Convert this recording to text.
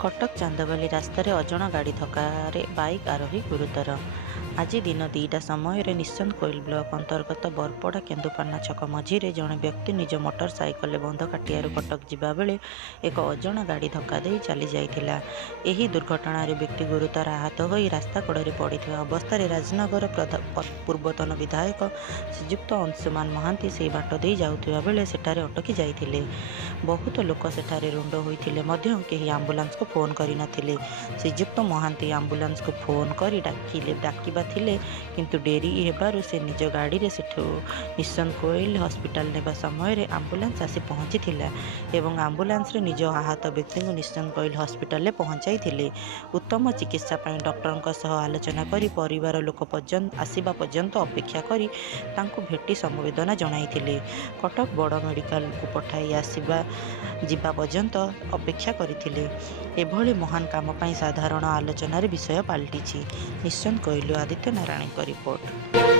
कटक चांदबाली रास्तार अजणा गाड़ी धक्कारे बाइक आरोही गुरुतर। आज दिन 2टा समय निश्चंद कोइल ब्लॉक अंतर्गत बरपड़ा केन्दुपाना छक मझिरे जड़े व्यक्ति निज मोटर साइकल बंध काटियारू कटक जिबा बेले एक अजणा गाड़ी धक्का दे चली जाइथिला। एही दुर्घटनार व्यक्ति गुरुतर आहत होई रास्ता कड़े पड़िथिबा अवस्था राजनगर पूर्वतन विधायक श्रीजुक्त अंशुमान महांती से बाट दे जाउथिबा बेले सेठारे अटकी जाइथिले। बहुत लोक सेठारे रुंड होइथिले मध्य केही आंबुलांस को फोन करि नथिले। श्रीजुक्त महांती आंबुलांस को फोन करी डाकिबा थिले किंतु डेरी हेबारु से निज गाड़ी रे सेठु निश्चंद कोइल हॉस्पिटल नेबा समय रे आंबुलांस आसी पहुंची थिला एवं आंबुलांस रे निज आहत व्यक्ति को निश्चंद कोइल हॉस्पिटल ले पहुंचाई थिले। उत्तम चिकित्सा पई डॉक्टर सह आलोचना करी परिवार लोक पर्यंत आसीबा पर्यंत अपेक्षा करी तांको भेटी संवेदना जणाइथिले। कटक बड़ मेडिकल को पठाई आसीबा जिबा पर्यंत अपेक्षा करथिले। एभली महान काम पई साधारण आलोचनार विषय पाल्टिछि। निश्चंद कोइल आदित्य नारायण का रिपोर्ट।